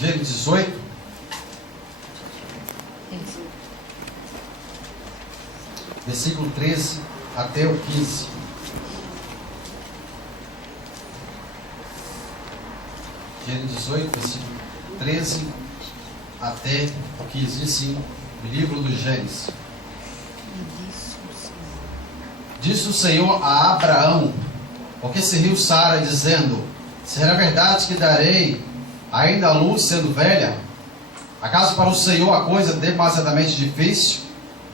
Gênesis 18. Versículo 13 até o 15. Gênesis 18, versículo 13 até o 15. Diz assim, o livro do Gênesis. Disse o Senhor a Abraão, porque se riu Sara, dizendo: será verdade que darei ainda a luz sendo velha? Acaso para o Senhor a coisa demasiadamente difícil?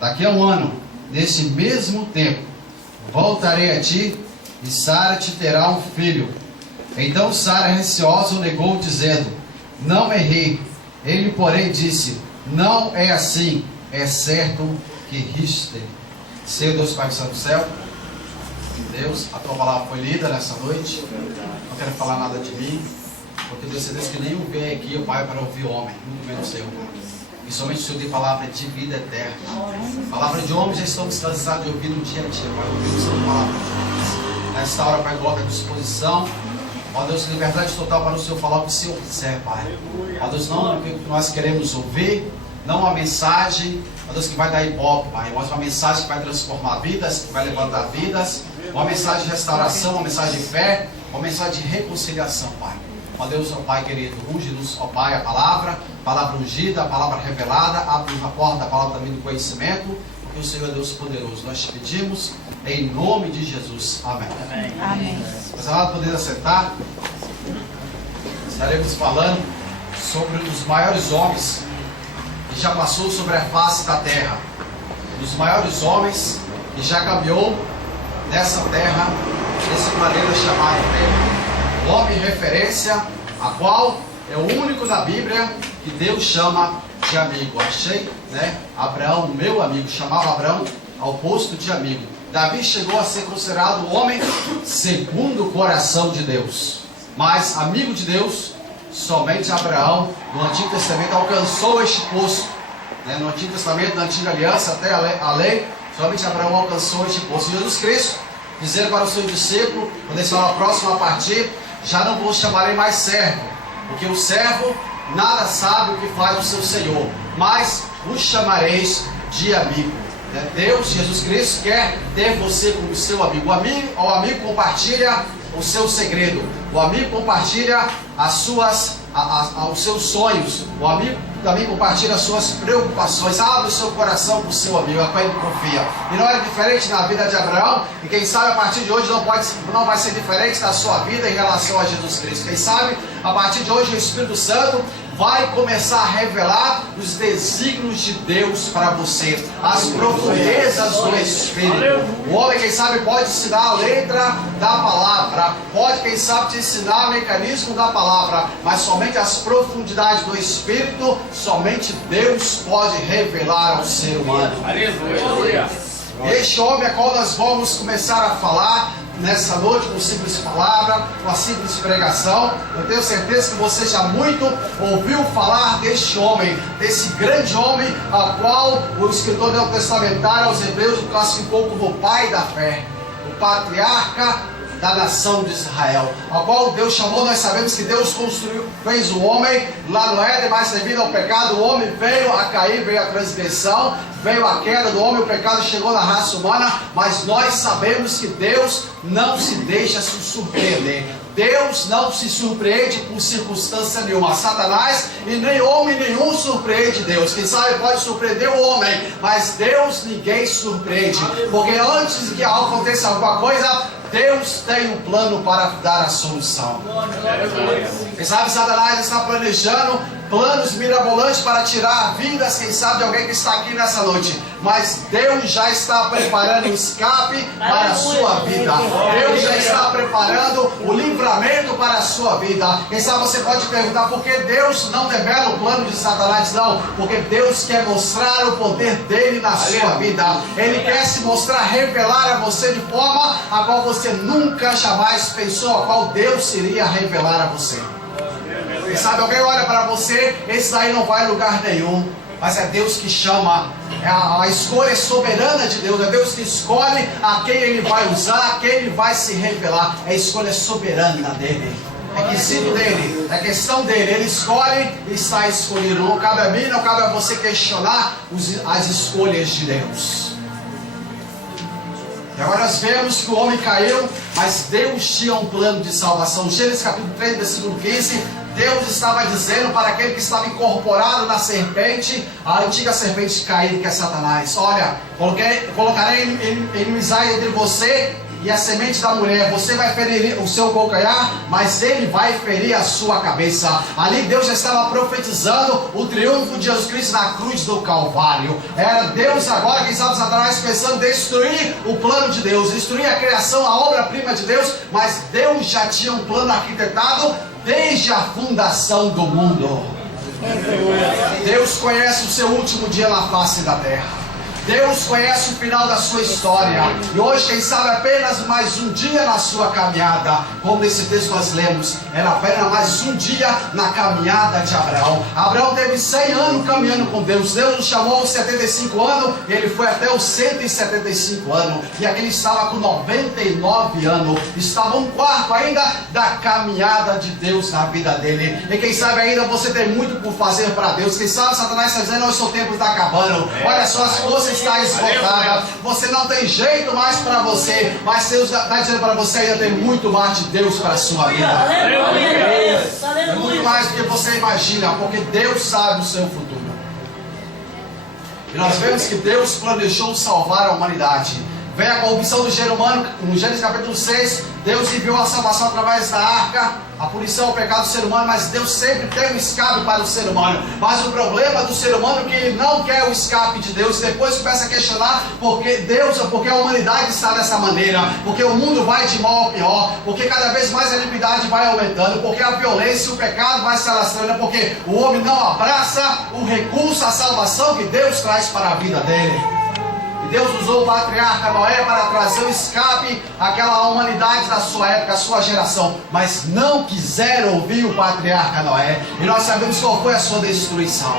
Daqui a um ano, neste mesmo tempo, voltarei a ti, e Sara te terá um filho. Então Sara, receosa, o negou, dizendo: não errei. Ele, porém, disse: não é assim, é certo que riste. Senhor Deus Pai que está no céu, Deus, a tua palavra foi lida nessa noite. Não quero falar nada de mim, porque Deus diz que nenhum vem aqui, o Pai, para ouvir homem, muito menos Senhor. E somente o Senhor tem palavra de vida eterna. Palavra de homem já estamos cansados de ouvir no dia a dia, Pai. Ouvimos a palavra de homens. Nesta hora, Pai, coloca à disposição. Ó Deus, liberdade total para o Senhor falar o que o Senhor quiser, Pai. Ó Deus, não o que nós queremos ouvir, não uma mensagem, ó Deus, que vai dar ibope, Pai, mas uma mensagem que vai transformar vidas, que vai levantar vidas, uma mensagem de restauração, uma mensagem de fé, uma mensagem de reconciliação, Pai. Ó Deus, ó Pai querido, unge-nos, ó Pai, a palavra ungida, a palavra revelada, abre-nos a porta da palavra também do conhecimento, porque o Senhor é Deus poderoso. Nós te pedimos em nome de Jesus. Amém. Amém. Amém. Mas ela poder assentar. Estaremos falando sobre um dos maiores homens que já passou sobre a face da terra. Um dos maiores homens que já caminhou nessa terra, nesse planeta chamado Terra. O homem referência, a qual é o único na Bíblia que Deus chama de amigo. Achei, né? Abraão, meu amigo, chamava Abraão ao posto de amigo. Davi chegou a ser considerado o homem segundo o coração de Deus. Mas amigo de Deus, somente Abraão, no Antigo Testamento, alcançou este posto. Né? No Antigo Testamento, na Antiga Aliança, até a lei, somente Abraão alcançou este posto. Jesus Cristo, dizendo para o seu discípulo, quando ele fala próximo a partir, já não vos chamarei mais servo, porque o servo nada sabe o que faz o seu Senhor, mas vos chamareis de amigo. Deus, Jesus Cristo, quer ter você como seu amigo. O amigo compartilha o seu segredo. O amigo compartilha os seus sonhos. O amigo também compartilha as suas preocupações. Abre o seu coração para o seu amigo, a quem ele confia. E não é diferente na vida de Abraão. E quem sabe a partir de hoje não vai ser diferente na sua vida em relação a Jesus Cristo. Quem sabe a partir de hoje o Espírito Santo vai começar a revelar os desígnios de Deus para você, as profundezas do Espírito. O homem, quem sabe, pode ensinar a letra da palavra, pode, quem sabe, te ensinar o mecanismo da palavra, mas somente as profundidades do Espírito, somente Deus pode revelar ao ser humano. Aleluia. Este homem a qual nós vamos começar a falar nessa noite, com simples palavra, com a simples pregação. Eu tenho certeza que você já muito ouviu falar deste homem, desse grande homem, a qual o escritor neotestamentário aos Hebreus o classificou como o pai da fé, o patriarca da nação de Israel, ao qual Deus chamou. Nós sabemos que Deus fez o homem lá no Éden, mas devido ao pecado, o homem veio a cair, veio a transgressão, veio a queda do homem, o pecado chegou na raça humana, mas nós sabemos que Deus não se deixa se surpreender. Deus não se surpreende por circunstância nenhuma. Satanás e nem homem nenhum surpreende Deus. Quem sabe pode surpreender o homem, mas Deus ninguém surpreende, porque antes que aconteça alguma coisa, Deus tem um plano para dar a solução. Quem sabe Satanás está planejando planos mirabolantes para tirar vidas, quem sabe, de alguém que está aqui nessa noite. Mas Deus já está preparando o escape para a sua vida. Deus já está preparando o livramento para a sua vida. Quem sabe você pode perguntar por que Deus não revela o plano de Satanás? Não, porque Deus quer mostrar o poder dele na sua vida. Ele quer se mostrar, revelar a você de forma a qual você nunca jamais pensou, a qual Deus iria revelar a você. Quem sabe alguém olha para você, esse daí não vai a lugar nenhum, mas é Deus que chama. A escolha é soberana de Deus, é Deus que escolhe a quem Ele vai usar, a quem Ele vai se revelar. É a escolha soberana dele. É quesito dele, é questão dele. Ele escolhe e está escolhido. Não cabe a mim, não cabe a você questionar as escolhas de Deus. E agora nós vemos que o homem caiu, mas Deus tinha um plano de salvação. Gênesis capítulo 3, versículo 15, Deus estava dizendo para aquele que estava incorporado na serpente, a antiga serpente caída que é Satanás: olha, colocarei inimizade entre você e a semente da mulher. Você vai ferir o seu calcanhar, mas ele vai ferir a sua cabeça. Ali Deus já estava profetizando o triunfo de Jesus Cristo na cruz do Calvário. Era Deus agora, quem sabe Satanás pensando em destruir o plano de Deus, destruir a criação, a obra-prima de Deus. Mas Deus já tinha um plano arquitetado desde a fundação do mundo. Deus conhece o seu último dia na face da terra. Deus conhece o final da sua história. E hoje, quem sabe, apenas mais um dia na sua caminhada. Como nesse texto nós lemos, era apenas mais um dia na caminhada de Abraão. Abraão teve 100 anos caminhando com Deus. Deus o chamou aos 75 anos. Ele foi até os 175 anos. E aqui ele estava com 99 anos. Estava um quarto ainda da caminhada de Deus na vida dele. E quem sabe ainda você tem muito por fazer para Deus. Quem sabe Satanás está dizendo: o seu tempo está acabando. Olha só, as forças está esgotada, você não tem jeito mais para você, mas Deus está dizendo para você: ainda tem muito mais de Deus para a sua vida. É muito mais do que você imagina, porque Deus sabe o seu futuro. E nós vemos que Deus planejou salvar a humanidade. Vem a corrupção do ser humano. No Gênesis capítulo 6, Deus enviou a salvação através da arca, a punição ao pecado do ser humano, mas Deus sempre tem um escape para o ser humano. Mas o problema do ser humano é que ele não quer o escape de Deus. Depois começa a questionar porque a humanidade está dessa maneira, porque o mundo vai de mal a pior, porque cada vez mais a iniquidade vai aumentando, porque a violência e o pecado vai se alastrando, porque o homem não abraça o recurso, a salvação que Deus traz para a vida dele. Deus usou o patriarca Noé para trazer o escape àquela humanidade da sua época, a sua geração. Mas não quiseram ouvir o patriarca Noé. E nós sabemos qual foi a sua destruição.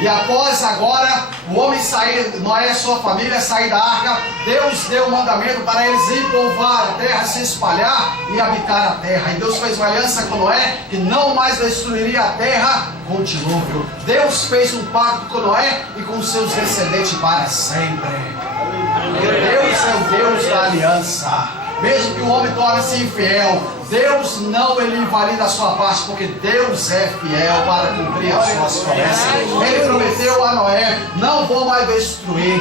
E após agora o homem sair, Noé e sua família sair da arca, Deus deu o mandamento para eles ir povoar a terra, se espalhar e habitar a terra. E Deus fez uma aliança com Noé que não mais destruiria a terra com o dilúvio. Deus fez um pacto com Noé e com seus descendentes para sempre. Porque Deus é o Deus da aliança. Mesmo que o homem torne-se infiel, Deus não ele invalida a sua parte, porque Deus é fiel para cumprir as suas promessas. Ele prometeu a Noé: não vou mais destruir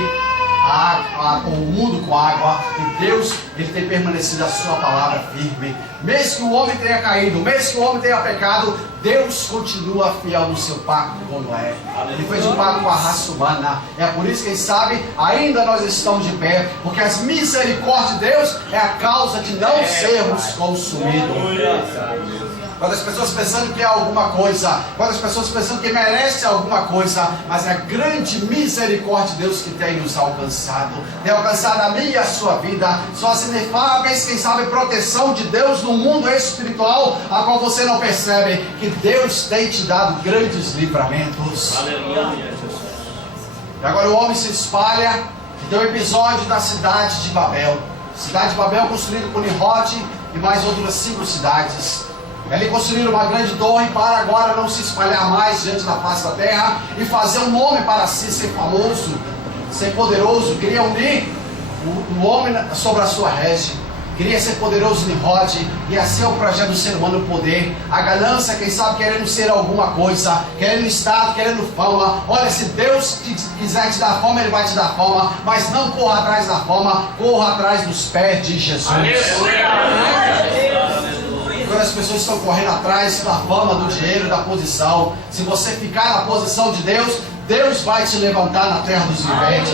o mundo com água. E Deus, ele tem permanecido a sua palavra firme. Mesmo que o homem tenha caído, mesmo que o homem tenha pecado, Deus continua fiel no seu pacto com Noé. Ele fez um pacto com a raça humana. É por isso que, quem sabe, ainda nós estamos de pé, porque as misericórdias de Deus é a causa de não sermos consumidos. Quando as pessoas pensando que é alguma coisa, quando as pessoas pensando que merece alguma coisa, mas é a grande misericórdia de Deus que tem nos alcançado, tem alcançado a minha e a sua vida. São as inefáveis, quem sabe, proteção de Deus no mundo espiritual, a qual você não percebe, que Deus tem te dado grandes livramentos. Aleluia. E agora o homem se espalha, e tem o episódio da cidade de Babel. Cidade de Babel construída por Nimrod e mais outras 5 cidades. Ele construiu uma grande torre para agora não se espalhar mais diante da face da terra e fazer um nome para si, ser famoso, ser poderoso. Queria unir o homem sobre a sua rege. Queria ser poderoso Nimrod. E assim é o projeto do ser humano, o poder. A ganância, quem sabe, querendo ser alguma coisa, querendo estado, querendo fama. Olha, se Deus quiser te dar fama, Ele vai te dar fama. Mas não corra atrás da fama, corra atrás dos pés de Jesus. Quando as pessoas estão correndo atrás da fama, do dinheiro, da posição, se você ficar na posição de Deus, Deus vai te levantar na terra dos viventes.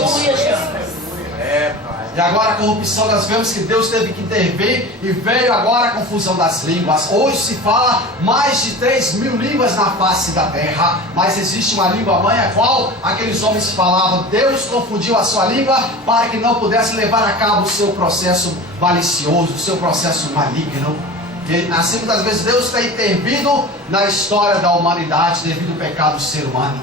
E agora a corrupção, nós vemos que Deus teve que intervir e veio agora a confusão das línguas. Hoje se fala mais de 3.000 línguas na face da terra, mas existe uma língua mãe a qual aqueles homens falavam. Deus confundiu a sua língua para que não pudesse levar a cabo o seu processo malicioso, o seu processo maligno. E assim, muitas vezes Deus tem intervindo na história da humanidade devido ao pecado do ser humano.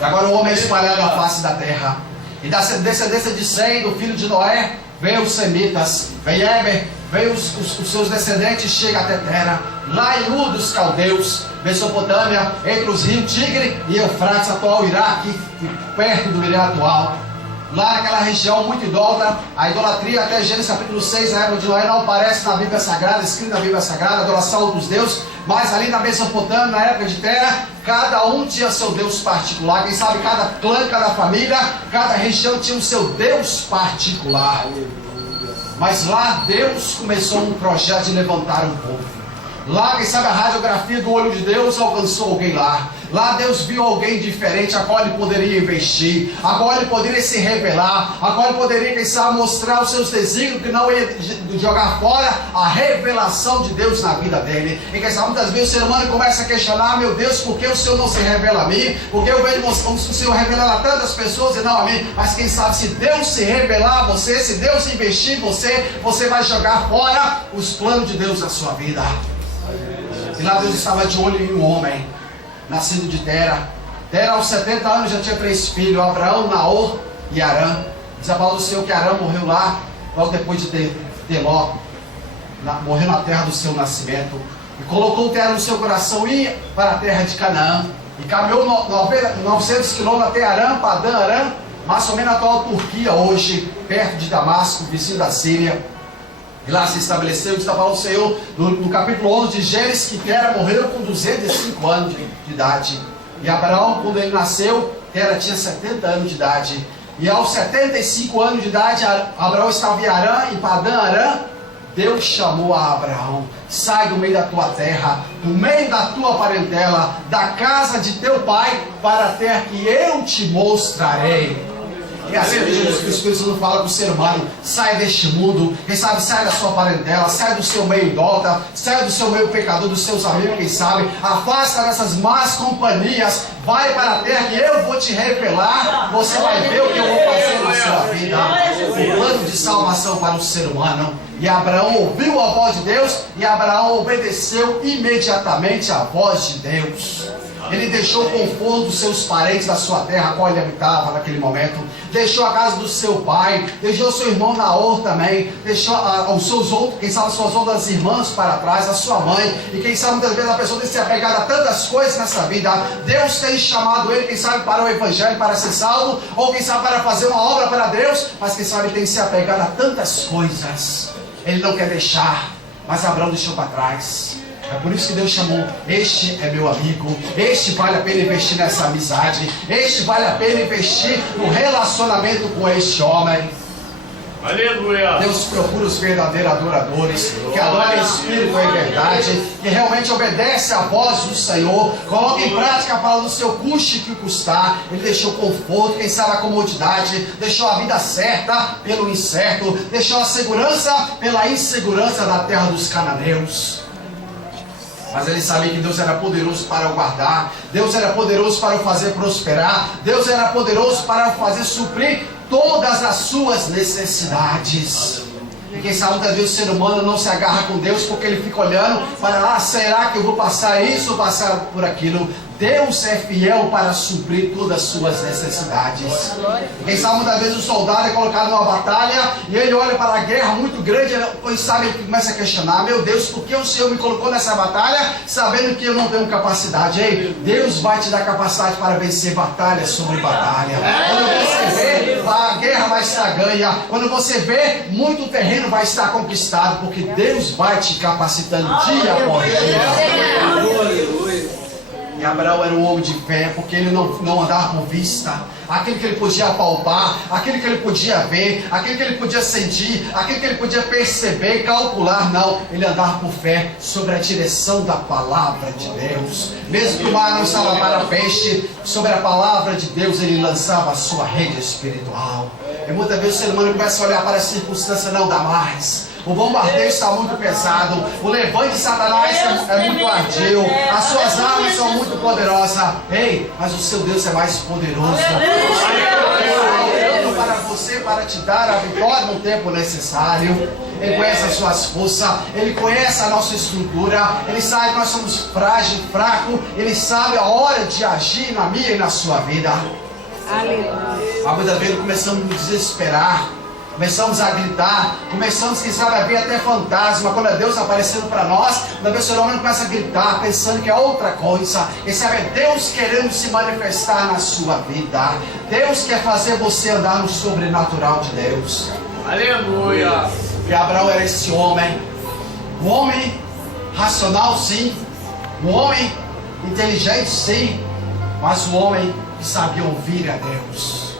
E agora o homem é espalhado na face da terra. E da descendência de Sem, do filho de Noé, vem os semitas, vem Eber, veio os seus descendentes, chega até Tera, lá em Ur dos Caldeus, Mesopotâmia, entre os rios Tigre e Eufrates, atual Iraque, perto do Irã atual. Lá naquela região muito idólatra, a idolatria até Gênesis capítulo 6, na época de Noé, não aparece na Bíblia Sagrada, escrito na Bíblia Sagrada, adoração a outros deuses, mas ali na Mesopotâmia, na época de Tera, cada um tinha seu Deus particular. Quem sabe cada clã, cada família, cada região tinha o seu Deus particular. Mas lá Deus começou um projeto de levantar um povo. Lá, quem sabe, a radiografia do olho de Deus alcançou alguém lá. Lá Deus viu alguém diferente, a qual ele poderia investir, a qual ele poderia se revelar, a qual ele poderia, quem sabe, mostrar os seus desígnios, que não ia jogar fora a revelação de Deus na vida dele. E quem sabe, muitas vezes o ser humano começa a questionar: meu Deus, por que o Senhor não se revela a mim? Porque eu vejo como se o Senhor revelar a tantas pessoas e não a mim. Mas quem sabe, se Deus se revelar a você, se Deus investir em você, você vai jogar fora os planos de Deus na sua vida. E lá Deus estava de olho em um homem, nascido de Tera. Tera aos 70 anos já tinha 3 filhos, Abraão, Naor e Arã. Diz a palavra do Senhor que Arã morreu lá, logo depois de ter Ló, morreu na terra do seu nascimento. E colocou Tera no seu coração ir para a terra de Canaã. E caminhou 900 quilômetros até Arã, Padã Arã, mais ou menos na atual Turquia hoje, perto de Damasco, vizinho da Síria. E lá se estabeleceu, diz a palavra do Senhor, no capítulo 11 de Gênesis, que Tera morreu com 205 anos de idade. E Abraão, quando ele nasceu, Tera tinha 70 anos de idade. E aos 75 anos de idade, Abraão estava em Arã, em Padã Arã. Deus chamou a Abraão: sai do meio da tua terra, do meio da tua parentela, da casa de teu pai, para a terra que eu te mostrarei. E assim o Espírito Santo fala para o ser humano: sai deste mundo, quem sabe, sai da sua parentela, sai do seu meio idólatra, sai do seu meio pecador, dos seus amigos, quem sabe, afasta dessas más companhias, vai para a terra que eu vou te revelar, você vai ver o que eu vou fazer na sua vida. O plano de salvação para o ser humano. E Abraão ouviu a voz de Deus, e Abraão obedeceu imediatamente a voz de Deus. Ele deixou o conforto dos seus parentes da sua terra, a qual ele habitava naquele momento. Deixou a casa do seu pai, deixou seu irmão Naor também, deixou os seus outros, quem sabe, as suas outras irmãs para trás, a sua mãe. E quem sabe, muitas vezes a pessoa tem se apegado a tantas coisas nessa vida. Deus tem chamado ele, quem sabe, para o evangelho, para ser salvo, ou quem sabe para fazer uma obra para Deus, mas quem sabe tem se apegado a tantas coisas. Ele não quer deixar, mas Abraão deixou para trás. É por isso que Deus chamou: este é meu amigo, este vale a pena investir nessa amizade, este vale a pena investir no relacionamento com este homem. Aleluia. Deus procura os verdadeiros adoradores, que adoram em espírito e em verdade, que realmente obedecem à voz do Senhor, coloca em prática a palavra do seu, custe que custar. Ele deixou conforto, quem sabe, a comodidade, deixou a vida certa pelo incerto, deixou a segurança pela insegurança da terra dos cananeus. Mas ele sabia que Deus era poderoso para o guardar, Deus era poderoso para o fazer prosperar, Deus era poderoso para o fazer suprir todas as suas necessidades. E quem sabe, muitas vezes o ser humano não se agarra com Deus, porque ele fica olhando para: será que eu vou passar isso ou passar por aquilo? Deus é fiel para suprir todas as suas necessidades. Quem sabe, muitas vezes o soldado é colocado numa batalha e ele olha para a guerra muito grande, e sabe, ele começa a questionar: meu Deus, por que o Senhor me colocou nessa batalha sabendo que eu não tenho capacidade? Ei, Deus vai te dar capacidade para vencer batalha sobre batalha. Quando você vê, a guerra vai estar ganha. Quando você vê, muito terreno vai estar conquistado, porque Deus vai te capacitando dia após dia. E Abraão era um homem de fé, porque ele não andava por vista. Aquilo que ele podia palpar, aquilo que ele podia ver, aquilo que ele podia sentir, aquilo que ele podia perceber, calcular, não. Ele andava por fé, sobre a direção da palavra de Deus. Mesmo que o mar não estava para peixe, sobre a palavra de Deus ele lançava a sua rede espiritual. E muitas vezes o ser humano começa a olhar para a circunstância: não dá mais. O bombardeio está muito pesado, o levante de Satanás é muito ardio, as suas armas são muito poderosas. Ei, mas o seu Deus é mais poderoso. Ele para você, para te dar a vitória no tempo necessário. Ele conhece as suas forças, ele conhece a nossa estrutura, ele sabe que nós somos frágeis, fracos, ele sabe a hora de agir na minha e na sua vida. Aleluia. Muitas vezes começamos a nos desesperar. começamos a gritar, começamos, quem sabe, a ver até fantasma, quando é Deus aparecendo para nós, quando o ser humano começa a gritar, pensando que é outra coisa, quem sabe é Deus querendo se manifestar na sua vida, Deus quer fazer você andar no sobrenatural de Deus. Aleluia. E Abraão era esse homem, um homem racional sim, um homem inteligente sim, mas um homem que sabia ouvir a Deus.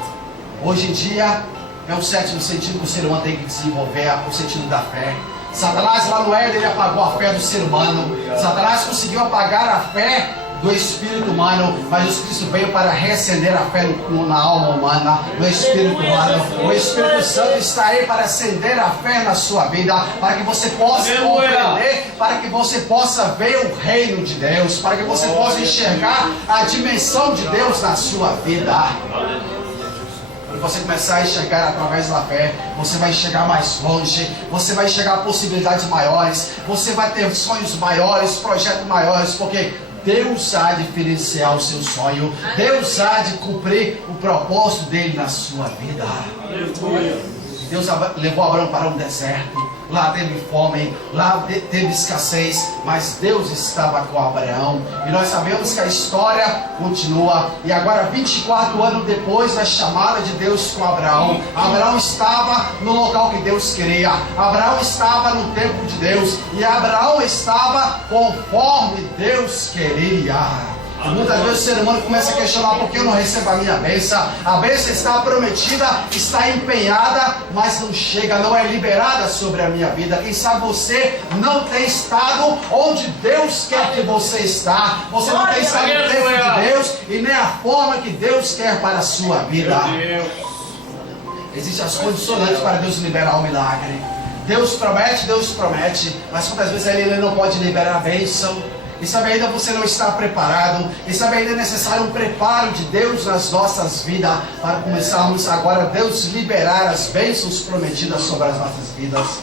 Hoje em dia é o sétimo sentido que o ser humano tem que desenvolver, o sentido da fé. Satanás lá no Éden, ele apagou a fé do ser humano. Satanás conseguiu apagar a fé do espírito humano, mas Jesus Cristo veio para reacender a fé na alma humana, no espírito humano. O Espírito Santo está aí para acender a fé na sua vida, para que você possa compreender, para que você possa ver o reino de Deus, para que você possa enxergar a dimensão de Deus na sua vida. Quando você começar a enxergar através da fé, você vai enxergar mais longe, você vai enxergar possibilidades maiores, você vai ter sonhos maiores, projetos maiores, porque Deus há de diferenciar o seu sonho, Deus há de cumprir o propósito dele na sua vida. Deus levou Abraão para um deserto, lá teve fome, lá teve escassez, mas Deus estava com Abraão, e nós sabemos que a história continua, e agora 24 anos depois da chamada de Deus com Abraão, Abraão estava no local que Deus queria, Abraão estava no tempo de Deus, e Abraão estava conforme Deus queria. E muitas vezes o ser humano começa a questionar: por que eu não recebo a minha bênção? A bênção está prometida, está empenhada, mas não chega, não é liberada sobre a minha vida. Quem sabe você não tem estado onde Deus quer que você está. Você não tem estado no tempo de Deus e nem a forma que Deus quer para a sua vida. Existem as condicionantes para Deus liberar o milagre. Deus promete, mas quantas vezes Ele não pode liberar a bênção? E sabe, ainda você não está preparado. E sabe, ainda é necessário um preparo de Deus nas nossas vidas, para começarmos agora a Deus liberar as bênçãos prometidas sobre as nossas vidas.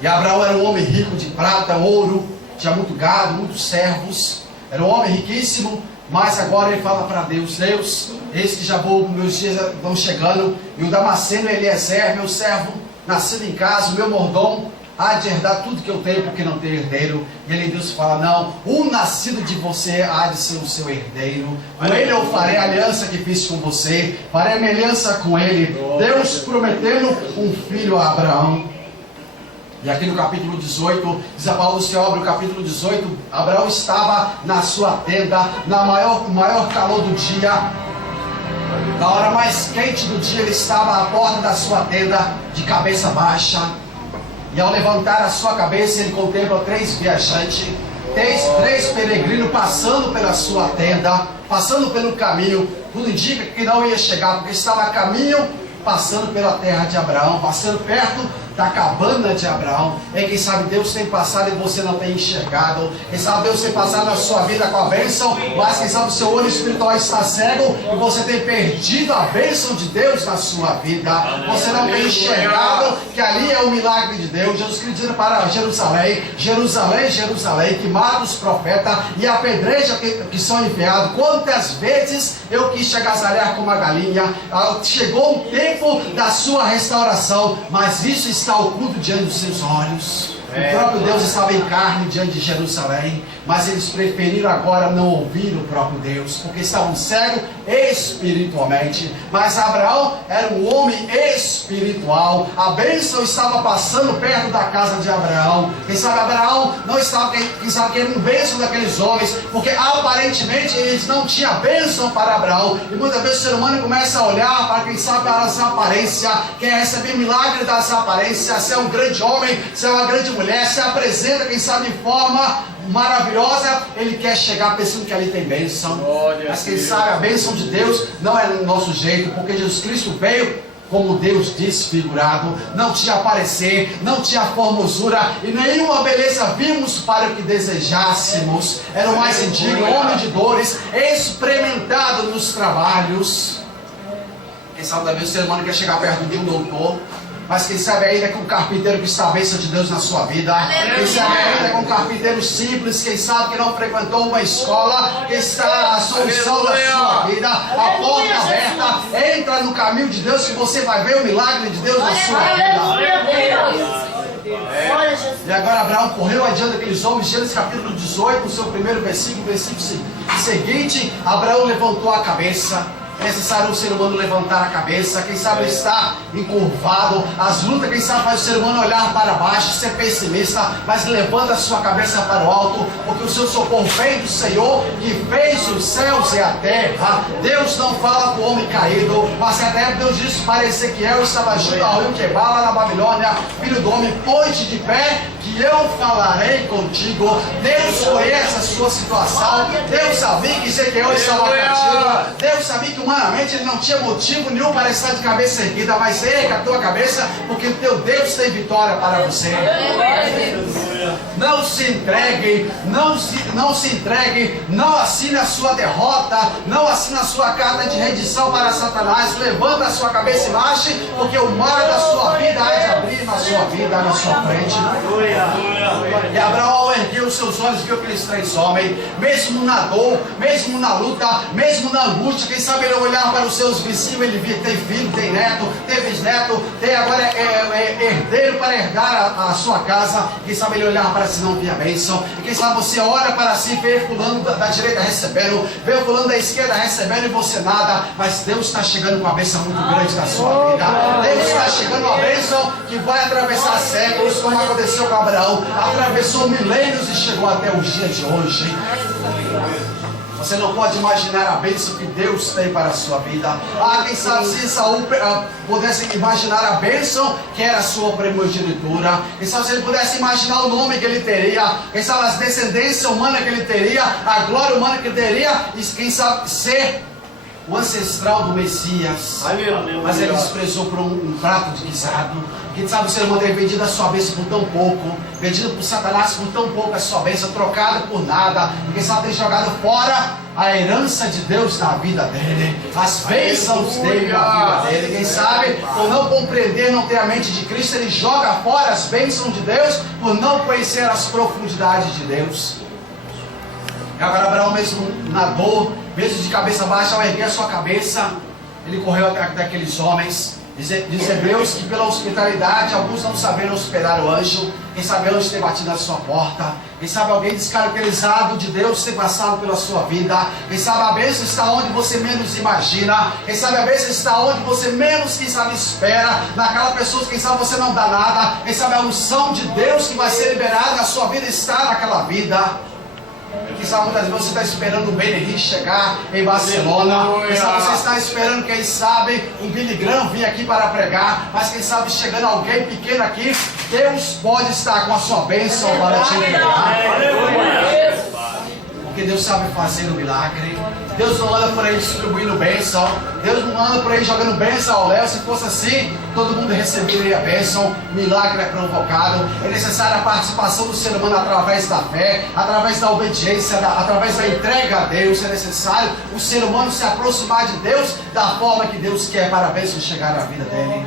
E Abraão era um homem rico de prata, ouro, tinha muito gado, muitos servos, era um homem riquíssimo. Mas agora ele fala para Deus: Deus, eis que já meus dias vão chegando, e o Damasceno Eliezer, meu servo, nascido em casa, o meu mordomo, há de herdar tudo que eu tenho, porque não tenho herdeiro. E ele, Deus, fala: não, o nascido de você há de ser o seu herdeiro. Com ele eu farei a aliança que fiz com você, farei a aliança com ele. Deus prometendo um filho a Abraão. E aqui no capítulo 18, diz a palavra do Senhor, no capítulo 18, Abraão estava na sua tenda, no maior calor do dia. Na hora mais quente do dia, ele estava à porta da sua tenda, de cabeça baixa. E ao levantar a sua cabeça, ele contempla 3 viajantes, 3 peregrinos passando pela sua tenda, passando pelo caminho. Tudo indica que não ia chegar, porque estava a caminho, passando pela terra de Abraão, passando perto da cabana de Abraão. E quem sabe Deus tem passado e você não tem enxergado. Quem sabe Deus tem passado na sua vida com a bênção, mas quem sabe o seu olho espiritual está cego e você tem perdido a bênção de Deus na sua vida. Você não tem enxergado que ali é o milagre de Deus. Jesus Cristo dizendo para Jerusalém: Jerusalém, Jerusalém, que mata os profetas e apedreja que são enviados. Quantas vezes eu quis te agasalhar como uma galinha. Chegou o tempo da sua restauração, mas isso está oculto diante dos seus olhos. O próprio Deus estava em carne diante de Jerusalém, mas eles preferiram agora não ouvir o próprio Deus, porque estavam cegos espiritualmente. Mas Abraão era um homem espiritual. A bênção estava passando perto da casa de Abraão. Quem sabe Abraão não estava, quem sabe querendo bênção daqueles homens, porque aparentemente eles não tinham bênção para Abraão. E muitas vezes o ser humano começa a olhar para, quem sabe, para as aparências, quer receber milagre das aparências. Se é um grande homem, se é uma grande mulher, se apresenta, quem sabe, de forma maravilhosa, ele quer chegar pensando que ali tem bênção. Mas quem sabe a bênção de Deus não é do nosso jeito, porque Jesus Cristo veio como Deus desfigurado, não tinha aparecer, não tinha formosura e nenhuma beleza vimos para o que desejássemos. Era o mais indigno, homem de dores, experimentado nos trabalhos. Quem sabe também o ser humano quer chegar perto de um doutor, Mas quem sabe ainda com um carpinteiro que está a bênção de Deus na sua vida. Quem sabe ainda com um carpinteiro simples, quem sabe que não frequentou uma escola, que está a solução da sua vida, a porta aberta, entra no caminho de Deus que você vai ver o milagre de Deus na sua vida. E agora Abraão correu adiante daqueles homens, Gênesis capítulo 18, no seu primeiro versículo seguinte, Abraão levantou a cabeça. É necessário o ser humano levantar a cabeça. Quem sabe ele está encurvado, as lutas, quem sabe faz o ser humano olhar para baixo, ser pessimista, mas levanta a sua cabeça para o alto, porque o seu socorro vem do Senhor, que fez os céus e a terra. Deus não fala para o homem caído, mas até Deus disse para Ezequiel, estava junto ao rio Quebal, lá na Babilônia: filho do homem, põe-te de pé, que eu falarei contigo. Deus conhece a sua situação. Deus sabia que Ezequiel estava cativo. Deus sabia que humanamente ele não tinha motivo nenhum para estar de cabeça erguida, mas erga a tua cabeça, porque o teu Deus tem vitória para você. Não se entregue, não se entregue, não assine a sua derrota, não assine a sua carta de rendição para Satanás. Levanta a sua cabeça e marche, porque o mar da sua vida há de abrir na sua vida, na sua frente. E Abraão, ao erguer os seus olhos, viu aqueles três homens, mesmo na dor, mesmo na luta, mesmo na angústia. Quem sabe ele olhar para os seus vizinhos, ele via: tem filho, tem neto, tem bisneto, tem agora herdeiro para herdar a sua casa. Quem sabe ele olhar para si, não via bênção. E quem sabe você olha para si, vê fulano da direita recebendo, vê o fulano da esquerda recebendo, e você nada. Mas Deus está chegando com uma bênção muito grande na sua vida. Deus está chegando uma bênção que vai atravessar séculos, como aconteceu com Abraão. Atravessou milênios e chegou até os dias de hoje. Você não pode imaginar a bênção que Deus tem para a sua vida. Quem sabe se Saul pudesse imaginar a bênção que era a sua primogenitura. Quem sabe se ele pudesse imaginar o nome que ele teria. Quem sabe as descendências humanas que ele teria, a glória humana que ele teria. E quem sabe ser o ancestral do Messias. Mas ele desprezou por um prato de guisado. Quem sabe o ser humano ter vendido a sua bênção por tão pouco, vendido por Satanás por tão pouco a sua bênção, trocado por nada. Quem sabe ter jogado fora a herança de Deus na vida dele, as bênçãos dele na vida dele. Quem sabe, por não compreender, não ter a mente de Cristo, ele joga fora as bênçãos de Deus, por não conhecer as profundidades de Deus. E agora Abraão, mesmo na dor, mesmo de cabeça baixa, ao erguer a sua cabeça, ele correu até aqueles homens. Diz Hebreus que pela hospitalidade, alguns não saberam hospedar o anjo. Quem sabe o anjo ter batido na sua porta. Quem sabe alguém descaracterizado de Deus ter passado pela sua vida. Quem sabe a bênção está onde você menos imagina. Quem sabe a bênção está onde você menos, quem sabe, espera. Naquela pessoa, quem sabe você não dá nada. Quem sabe a unção de Deus que vai ser liberada na sua vida está naquela vida. Quem sabe muitas vezes você está esperando o Benny chegar em Barcelona. Quem sabe você está esperando, quem sabe, um Billy Graham vir aqui para pregar. Mas quem sabe chegando alguém pequeno aqui, Deus pode estar com a sua bênção para te liberar. Porque Deus sabe fazer o milagre. Deus não anda por aí distribuindo bênção. Deus não anda por aí jogando bênção ao léu. Se fosse assim, todo mundo receberia a bênção. Milagre é provocado. É necessária a participação do ser humano através da fé, através da obediência, através da entrega a Deus. É necessário o ser humano se aproximar de Deus da forma que Deus quer para a bênção chegar na vida dele.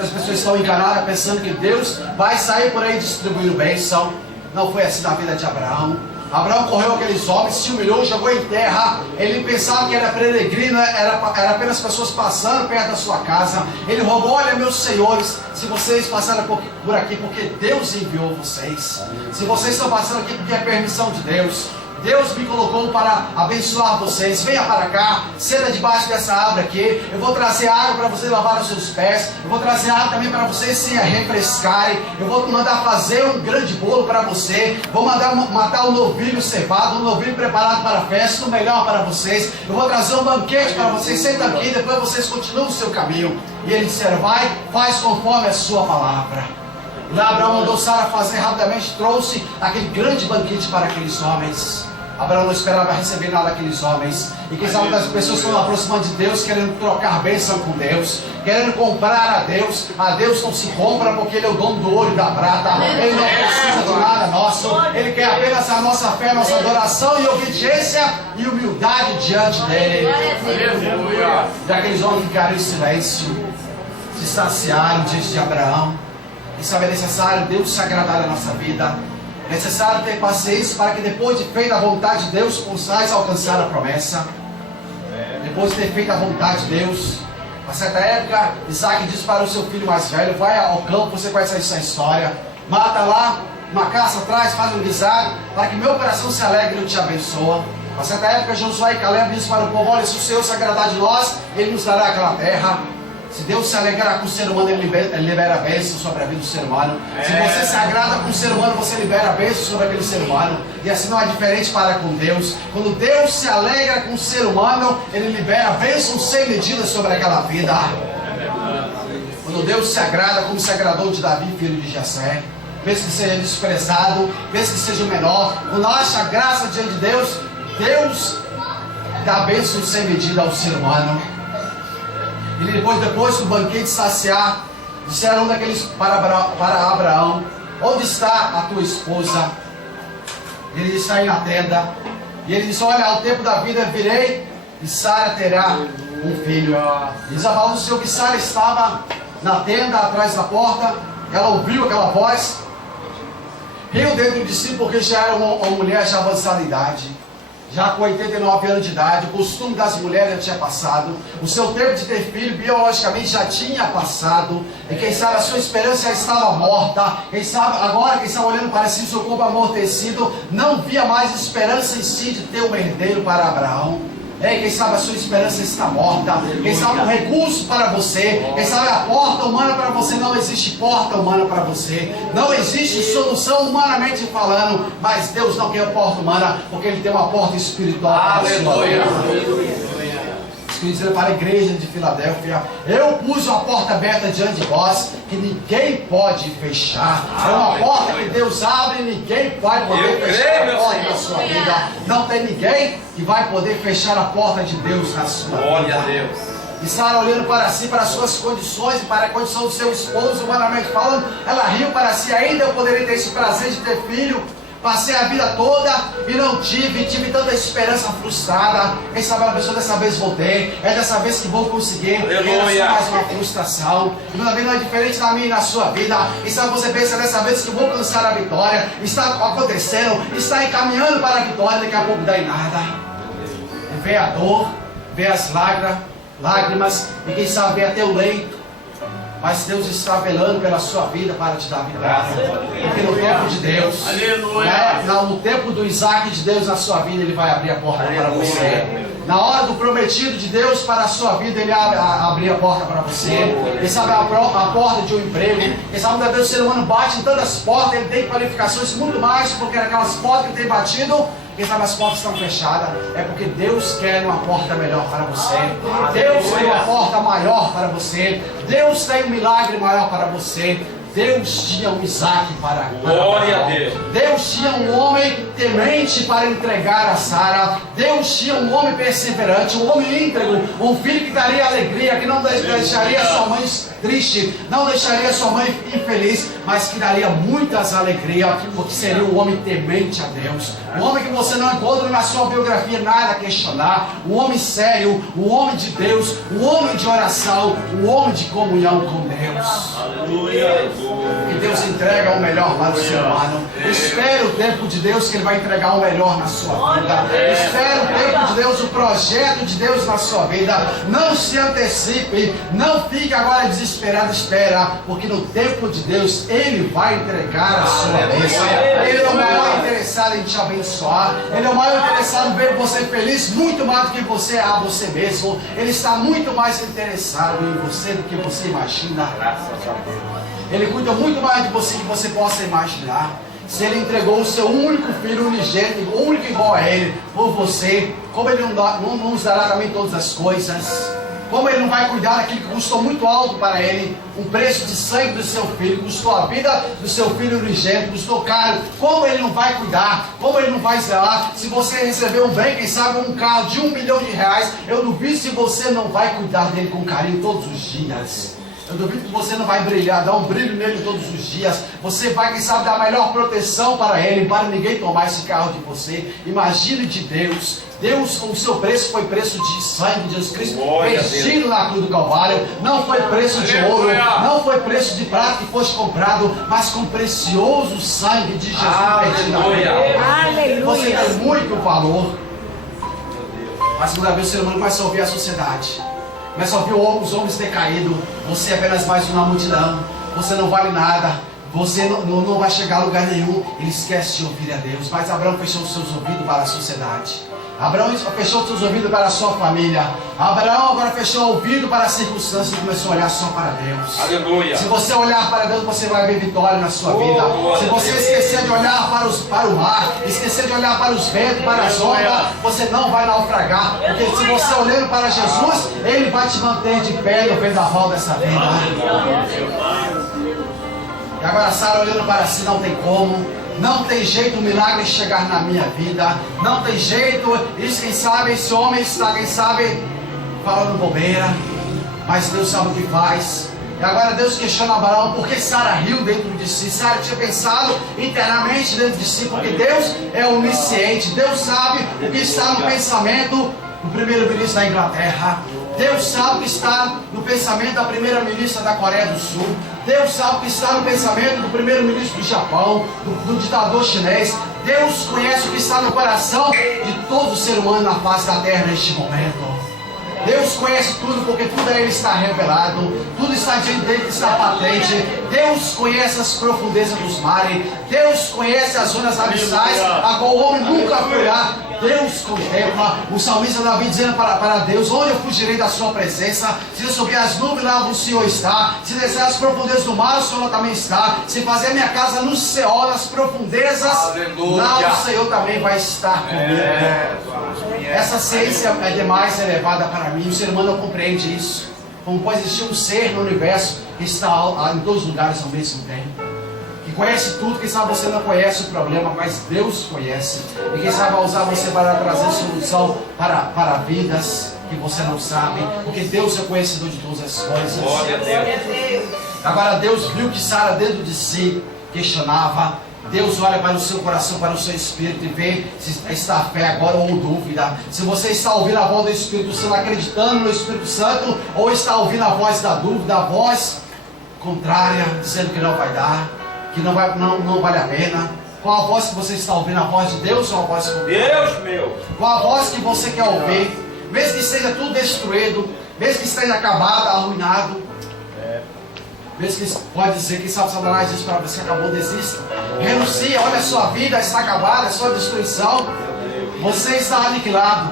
As pessoas estão enganadas pensando que Deus vai sair por aí distribuindo bênção. Não foi assim na vida de Abraão. Abraão correu aqueles homens, se humilhou, jogou em terra. Ele pensava que era peregrino, era apenas pessoas passando perto da sua casa. Ele rogou: olha, meus senhores, se vocês passaram por aqui porque Deus enviou vocês, se vocês estão passando aqui porque é permissão de Deus, Deus me colocou para abençoar vocês. Venha para cá, senta debaixo dessa árvore aqui. Eu vou trazer água para vocês lavar os seus pés. Eu vou trazer água também para vocês se refrescarem. Eu vou mandar fazer um grande bolo para você. Vou mandar matar um novilho cevado, um novilho preparado para a festa, o melhor para vocês. Eu vou trazer um banquete para vocês. Senta aqui, depois vocês continuam o seu caminho. E eles disseram: vai, faz conforme a sua palavra. E lá Abraão mandou Sara fazer rapidamente, trouxe aquele grande banquete para aqueles homens. Abraão não esperava receber nada daqueles homens. E quem sabe das pessoas estão aproximando de Deus, querendo trocar bênção com Deus, querendo comprar a Deus. A Deus não se compra, porque Ele é o dono do ouro e da prata. Ele não precisa de nada nosso. Ele quer apenas a nossa fé, a nossa adoração e obediência e humildade diante dele. E aqueles homens ficaram em silêncio. Se saciaram diante de Abraão. E sabe, é necessário Deus se agradar na nossa vida. É necessário ter paciência para que depois de feita a vontade de Deus, possais alcançar a promessa. Depois de ter feito a vontade de Deus, a certa época, Isaac disse para o seu filho mais velho: vai ao campo, você conhece essa história, mata lá, uma caça atrás, faz um guisado, para que meu coração se alegre e eu te abençoe. A certa época, Josué e Caleb disse para o povo: olha, se o Senhor se agradar de nós, Ele nos dará aquela terra. Se Deus se alegrar com o ser humano, Ele libera a bênção sobre a vida do ser humano. Se você se agrada com o ser humano, você libera a bênção sobre aquele ser humano. E assim não é diferente para com Deus. Quando Deus se alegra com o ser humano, Ele libera a bênção sem medida sobre aquela vida. Quando Deus se agrada, como se agradou de Davi, filho de Jessé, mesmo que seja desprezado, mesmo que seja o menor, quando acha graça diante de Deus, Deus dá bênção sem medida ao ser humano. E depois que o banquete saciar, disseram um daqueles para Abraão: onde está a tua esposa? Ele disse: aí na tenda. E ele disse: olha, ao tempo da vida virei e Sara terá um filho. Diz a palavra do Senhor que Sara estava na tenda, atrás da porta. Ela ouviu aquela voz, riu dentro de si, porque já era uma mulher já avançada em idade, já com 89 anos de idade. O costume das mulheres já tinha passado, o seu tempo de ter filho biologicamente já tinha passado, e quem sabe a sua esperança já estava morta. Quem sabe agora, quem estava olhando para si, seu corpo amortecido, não via mais esperança em si de ter um herdeiro para Abraão. Quem sabe a sua esperança está morta. Quem sabe o recurso para você, quem sabe a porta humana para você. Não existe porta humana para você, não existe solução humanamente falando. Mas Deus não quer a porta humana, porque Ele tem uma porta espiritual para a sua vida. Dizendo para a igreja de Filadélfia: eu pus uma porta aberta diante de vós, que ninguém pode fechar. É uma porta que Deus abre e ninguém vai poder fechar a porta na sua vida. Não tem ninguém que vai poder fechar a porta de Deus na sua vida. Glória a Deus. E Sara, olhando para si, para as suas condições e para a condição do seu esposo, humanamente falando, ela riu para si: ainda eu poderia ter esse prazer de ter filho. Passei a vida toda e não tive tanta esperança frustrada. Quem sabe uma pessoa: dessa vez vou ter, é dessa vez que vou conseguir. Aleluia. É mais uma frustração. E não é diferente da minha e na sua vida. E sabe, você pensa: dessa vez que vou alcançar a vitória, está acontecendo, está encaminhando para a vitória, daqui a pouco dá em nada. E vem a dor, vem as lágrimas, e quem sabe vem até o leito. Mas Deus está velando pela sua vida para te dar vitória. Porque no tempo de Deus, no tempo do Isaac de Deus na sua vida, Ele vai abrir a porta para você. Na hora do prometido de Deus para a sua vida, Ele abrir a porta para você. Quem sabe a porta de um emprego. Quem sabe que o ser humano bate em tantas portas, ele tem qualificações muito mais, porque aquelas portas que ele tem batido, quem sabe as portas estão fechadas, é porque Deus quer uma porta melhor para você. Deus tem uma porta maior para você. Deus tem um milagre maior para você. Deus tinha um Isaac para Glória a Deus. Deus tinha um homem temente para entregar a Sara. Deus tinha um homem perseverante, um homem íntegro, um filho que daria alegria, que não deixaria sua mãe triste, não deixaria sua mãe infeliz, mas que daria muitas alegrias, porque seria um homem temente a Deus. Um homem que você não encontra na sua biografia nada a questionar. Um homem sério, um homem de Deus, um homem de oração, um homem de comunhão com Deus. Aleluia. Que Deus entrega o melhor para o ser humano. Espere o tempo de Deus, que Ele vai entregar o melhor na sua vida. Espere o tempo de Deus, o projeto de Deus na sua vida. Não se antecipe, não fique agora desesperado. Espera, porque no tempo de Deus Ele vai entregar a sua bênção. Ele é o maior interessado em te abençoar. Ele é o maior interessado em ver você feliz, muito mais do que você a você mesmo. Ele está muito mais interessado em você do que você imagina. Ele cuida muito mais de você que você possa imaginar. Se Ele entregou o seu único filho unigênito, único igual a Ele, por você, como Ele não nos dará também todas as coisas? Como Ele não vai cuidar daquilo que custou muito alto para Ele, um preço de sangue do seu filho, custou a vida do seu filho unigênito, custou caro? Como Ele não vai cuidar? Como Ele não vai zelar? Se você recebeu um bem, quem sabe um carro de R$1 milhão, eu duvido se você não vai cuidar dele com carinho todos os dias. Eu duvido que você não vai brilhar, dar um brilho nele todos os dias. Você vai, quem sabe, dar a melhor proteção para ele, para ninguém tomar esse carro de você. Imagine de Deus. Deus, o seu preço foi preço de sangue de Jesus Cristo, vestido na cruz do Calvário. Não foi preço de ouro, não foi preço de prata que fosse comprado, mas com precioso sangue de Jesus vestido na cruz. Você tem muito valor. Mas segunda vez o ser humano começa a ouvir a sociedade, começa a ouvir os homens decaídos. Você é apenas mais uma multidão, você não vale nada, você não vai chegar a lugar nenhum. Ele esquece de ouvir a Deus. Mas Abraão fechou os seus ouvidos para a sociedade. Abraão fechou os seus ouvidos para a sua família. Abraão agora fechou o ouvido para as circunstâncias e começou a olhar só para Deus. Aleluia. Se você olhar para Deus, você vai ver vitória na sua vida. Se você esquecer de olhar para o mar, esquecer de olhar para os ventos, para as ondas, você não vai naufragar. Porque se você olhando para Jesus, Ele vai te manter de pé no vendaval dessa vida. E agora Sara olhando para si, não tem como. Não tem jeito o milagre chegar na minha vida. Não tem jeito. Isso, quem sabe, esse homem está, quem sabe, falando bobeira. Mas Deus sabe o que faz. E agora Deus questiona Abraão porque Sara riu dentro de si. Sara tinha pensado internamente dentro de si, porque Deus é onisciente. Deus sabe o que está no pensamento do primeiro-ministro da Inglaterra. Deus sabe o que está no pensamento da primeira-ministra da Coreia do Sul. Deus sabe o que está no pensamento do primeiro-ministro do Japão, do ditador chinês. Deus conhece o que está no coração de todo ser humano na face da terra neste momento. Deus conhece tudo, porque tudo a Ele está revelado, tudo está diante dele, está patente. Deus conhece as profundezas dos mares, Deus conhece as zonas abissais, a qual o homem nunca foi lá. Deus contempla. O salmista Davi dizendo para Deus: onde eu fugirei da sua presença? Se eu subir as nuvens, lá o Senhor está. Se descer as profundezas do mar, o Senhor também está. Se fazer minha casa no Seol, nas profundezas, lá o Senhor também vai estar comigo. Essa ciência é demais elevada para mim. O ser humano não compreende isso. Como pode existir um ser no universo que está em todos os lugares ao mesmo tempo, que conhece tudo. Quem sabe você não conhece o problema, mas Deus conhece. E quem sabe vai usar você para trazer solução para vidas que você não sabe, porque Deus é conhecedor de todas as coisas. Glória a Deus. Agora Deus viu que Sara dentro de si questionava. Deus olha para o seu coração, para o seu espírito e vê se está fé agora ou dúvida. Se você está ouvindo a voz do Espírito Santo, acreditando no Espírito Santo, ou está ouvindo a voz da dúvida, a voz contrária, dizendo que não vai dar, que não vale a pena. Qual a voz que você está ouvindo? A voz de Deus ou a voz de Deus, meu? Qual a voz que você quer ouvir? Mesmo que esteja tudo destruído, mesmo que esteja acabado, arruinado, mesmo que pode dizer, quem sabe Satanás diz para você: acabou, desista, renuncia, olha a sua vida está acabada, a sua destruição, você está aniquilado,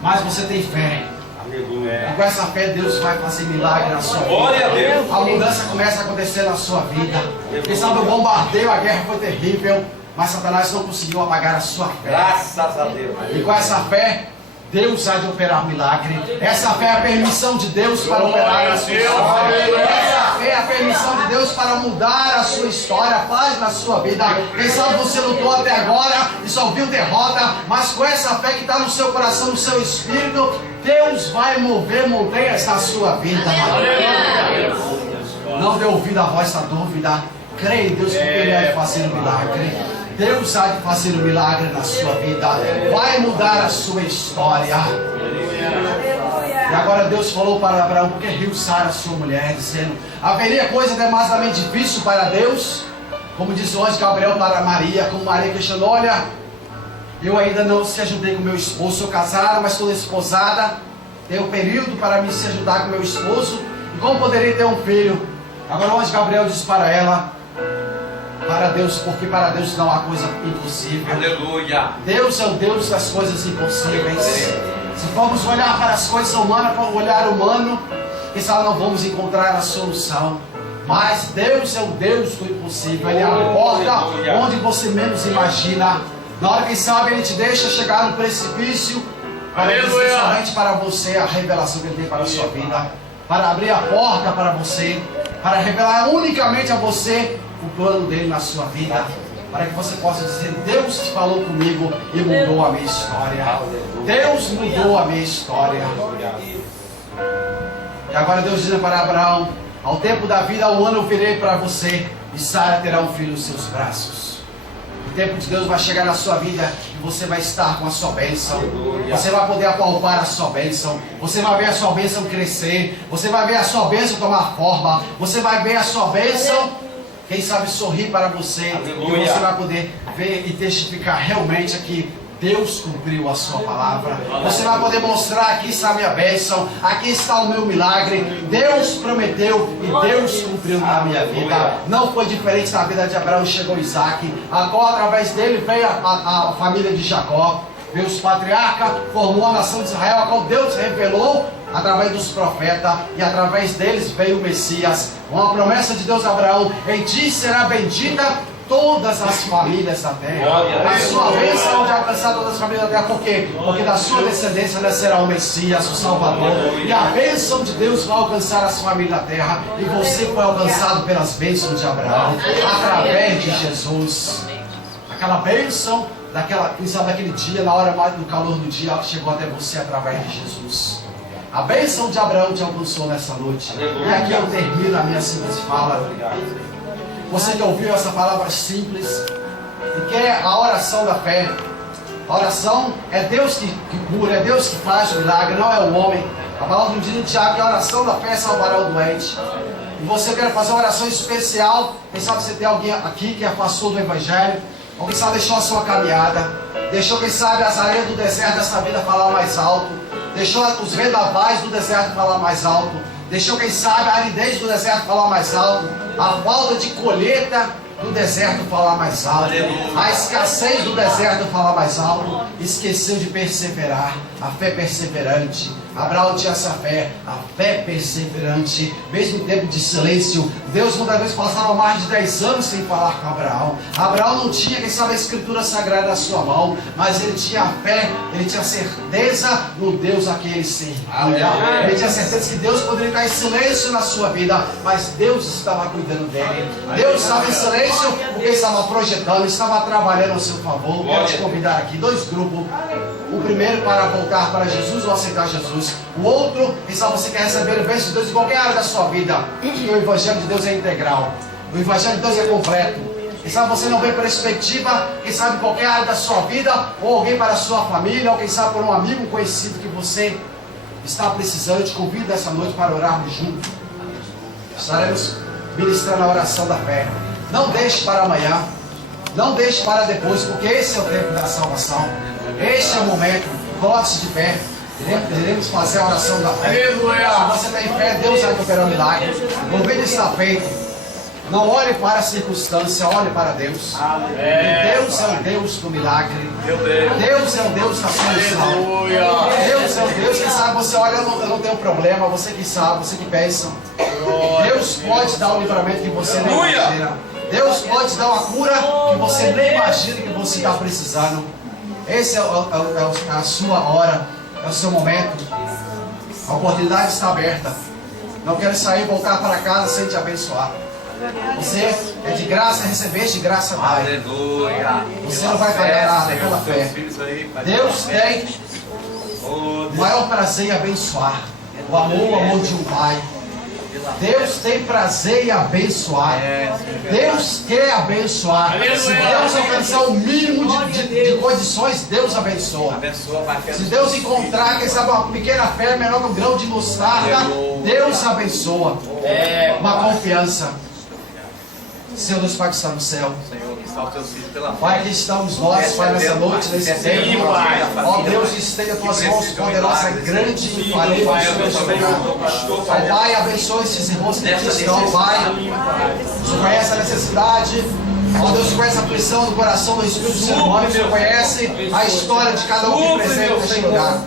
mas você tem fé. E com essa fé Deus vai fazer milagre na sua vida. Glória a Deus. A mudança começa a acontecer na sua vida. Quem sabe o bombardeio, a guerra foi terrível, mas Satanás não conseguiu apagar a sua fé. Graças a Deus. E com essa fé Deus há de operar milagre. Essa fé é a permissão de Deus para operar na sua história. Essa fé é a permissão de Deus para mudar a sua história, faz na sua vida. Quem sabe você lutou até agora e só viu derrota, mas com essa fé que está no seu coração, no seu espírito, Deus vai mover montanhas na sua vida. Não dê ouvido à voz da dúvida. Creia em Deus, porque Ele vai fazer um milagre. Deus há de fazer um milagre na sua vida. Vai mudar a sua história. E agora Deus falou para Abraão: porque riu Sara, sua mulher, dizendo: haveria coisa demasiadamente difícil para Deus? Como diz o anjo Gabriel para Maria, como Maria questionou: olha, eu ainda não se ajudei com meu esposo, sou casada, mas estou desposada, tenho um período para me se ajudar com meu esposo, e como poderei ter um filho? Agora o anjo Gabriel diz para ela: para Deus, porque para Deus não há coisa impossível. Aleluia. Deus é o Deus das coisas impossíveis. Se formos olhar para as coisas humanas, para o olhar humano, quem sabe não vamos encontrar a solução. Mas Deus é o Deus do impossível. Ele abre porta onde você menos imagina. Na hora que sabe, Ele te deixa chegar no precipício, para dizer somente para você a revelação que Ele tem para a sua vida, para abrir a porta para você, para revelar unicamente a você o plano dele na sua vida, para que você possa dizer: Deus falou comigo e mudou a minha história. Deus mudou a minha história. E agora Deus diz para Abraão: Ao tempo da vida, ao ano eu virei para você e Sara terá um filho nos seus braços. O tempo de Deus vai chegar na sua vida e você vai estar com a sua bênção. Você vai poder apalpar a sua bênção. Você vai ver a sua bênção crescer. Você vai ver a sua bênção tomar forma. Você vai ver a sua bênção, quem sabe, sorrir para você. E você vai poder ver e testificar realmente que Deus cumpriu a sua palavra. Você vai poder mostrar: aqui está a minha bênção, aqui está o meu milagre. Deus prometeu e Deus cumpriu na minha vida. Não foi diferente na vida de Abraão. Chegou Isaac, agora através dele veio a família de Jacó, veio os patriarcas, formou a nação de Israel, a qual Deus revelou através dos profetas, e através deles veio o Messias. Uma promessa de Deus a Abraão: em ti será bendita todas as famílias da terra. A sua bênção de alcançar todas as famílias da terra. Por quê? Porque da sua descendência nascerá o Messias, o Salvador. E a bênção de Deus vai alcançar as famílias da terra. E você foi alcançado pelas bênçãos de Abraão, através de Jesus. Aquela bênção, quem sabe daquele dia, na hora mais do calor do dia, chegou até você através de Jesus. A bênção de Abraão te alcançou nessa noite. E aqui eu termino a minha simples fala. Você que ouviu essa palavra simples e quer a oração da fé. A oração é Deus que cura, é Deus que faz o milagre, não é o homem. A palavra diz em Tiago que a oração da fé salvará o doente. E você quer fazer uma oração especial. Quem sabe você tem alguém aqui que afastou do Evangelho, ou quem sabe deixou a sua caminhada, deixou, quem sabe, as areias do deserto dessa vida falar mais alto, deixou os vendavais do deserto falar mais alto, deixou, quem sabe, a aridez do deserto falar mais alto, a falta de colheita do deserto falar mais alto, a escassez do deserto falar mais alto. Esqueceu de perseverar, a fé perseverante. Abraão tinha essa fé, a fé perseverante. Mesmo em tempo de silêncio, Deus muitas vezes passava mais de 10 anos sem falar com Abraão. Abraão não tinha, quem sabe, a escritura sagrada na sua mão, mas ele tinha fé, ele tinha certeza no Deus a quem ele servia. Ele tinha certeza que Deus poderia estar em silêncio na sua vida, mas Deus estava cuidando dele. Deus estava em silêncio porque estava projetando, estava trabalhando a seu favor. Quero te convidar aqui, 2 grupos. O primeiro para voltar para Jesus ou aceitar Jesus. O outro, quem sabe você quer receber o bênção de Deus em qualquer área da sua vida. E o Evangelho de Deus é integral. O Evangelho de Deus é completo. Quem sabe você não vê perspectiva, quem sabe em qualquer área da sua vida, ou alguém para a sua família, ou quem sabe por um amigo, um conhecido que você está precisando. Eu te convido essa noite para orarmos juntos. Estaremos ministrando a oração da fé. Não deixe para amanhã, não deixe para depois, porque esse é o tempo da salvação. Este é o momento. Coloque-se de pé. Iremos fazer a oração da fé. Se você tem fé, Deus vai operar um milagre. O vídeo está feito. Não olhe para a circunstância, olhe para Deus. E Deus é o Deus do milagre. Deus é o Deus da solução. Deus é o Deus que sabe. Você olha, eu não tenho problema. Você que sabe, você que pensa. Deus pode dar o livramento que você nem imagina. Deus pode dar uma cura que você nem imagina que você está precisando. Essa é a sua hora, é o seu momento. A oportunidade está aberta. Não quero sair e voltar para casa sem te abençoar. Você é de graça, recebeste, de graça dai. Aleluia. Você não vai pagar nada, é pela fé. Deus tem o maior prazer em abençoar. O amor de um pai. Deus tem prazer em abençoar. Deus quer abençoar. Se Deus alcançar o mínimo de condições, Deus abençoa. Se Deus encontrar, quem sabe, uma pequena fé menor que um grão de mostarda, Deus abençoa. Uma confiança. Senhor Deus, Pai que está no céu, Pai, aqui estamos nós, Pai, nessa noite, nesse tempo. Ó Deus, estenda tuas mãos poderosas, grande e infalível sobre este lugar. Pai, abençoe esses irmãos que aqui estão, Pai. O Senhor conhece a necessidade. Ó Deus, conhece a aflição do coração do Espírito do ser humano. O Senhor conhece a história de cada um que presente neste lugar.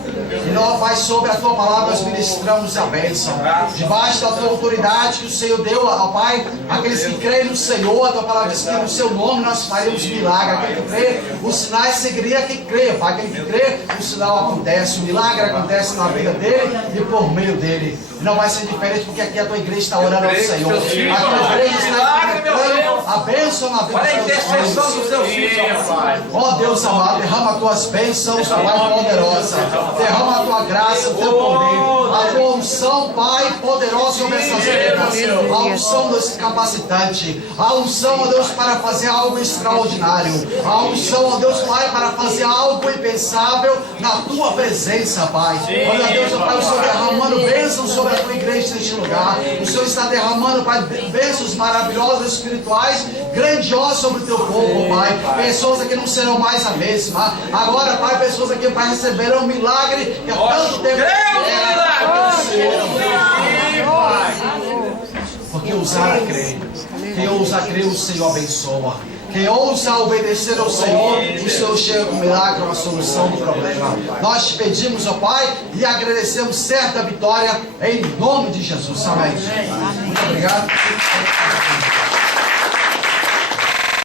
E nós, Pai, sobre a Tua palavra nós ministramos a bênção. Debaixo da Tua autoridade que o Senhor deu, ó Pai, aqueles que creem no Senhor, a Tua palavra diz que no Seu nome nós faremos milagre. Aquele que crê, os sinais seguiria quem crê, Pai. Aquele que crê, o sinal acontece, o milagre acontece na vida dele e por meio dele. E não vai ser diferente porque aqui a Tua igreja está orando ao Senhor. A Tua igreja está decretando a bênção na vida Olha a intercessão dos seus filhos, ó Pai. Ó Deus amado, derrama as tuas bênçãos, Pai poderosa. Derrama a tua graça, o teu poder. A tua unção, Pai, poderosa sobre essas vidas. A unção desse capacitante. A unção, ó Deus, para fazer algo extraordinário. A unção, ó Deus, Pai, para fazer algo impensável na tua presença, Pai. Olha, Deus, ó Pai, o Senhor derramando bênçãos sobre a tua igreja neste lugar. O Senhor está derramando, Pai, bênçãos maravilhosas, espirituais, grandiosas sobre o teu povo, Pai. Pessoas aqui não serão mais a mesma. Agora, Pai, pessoas aqui, Pai, receberão um milagre que há tanto tempo porque ousar a crer. Quem ousa crer, o Senhor abençoa. Quem ousa obedecer ao Senhor, o Senhor chega com um milagre, uma solução do problema. Nós te pedimos, ó Pai, e agradecemos certa vitória em nome de Jesus. Amém. Muito obrigado.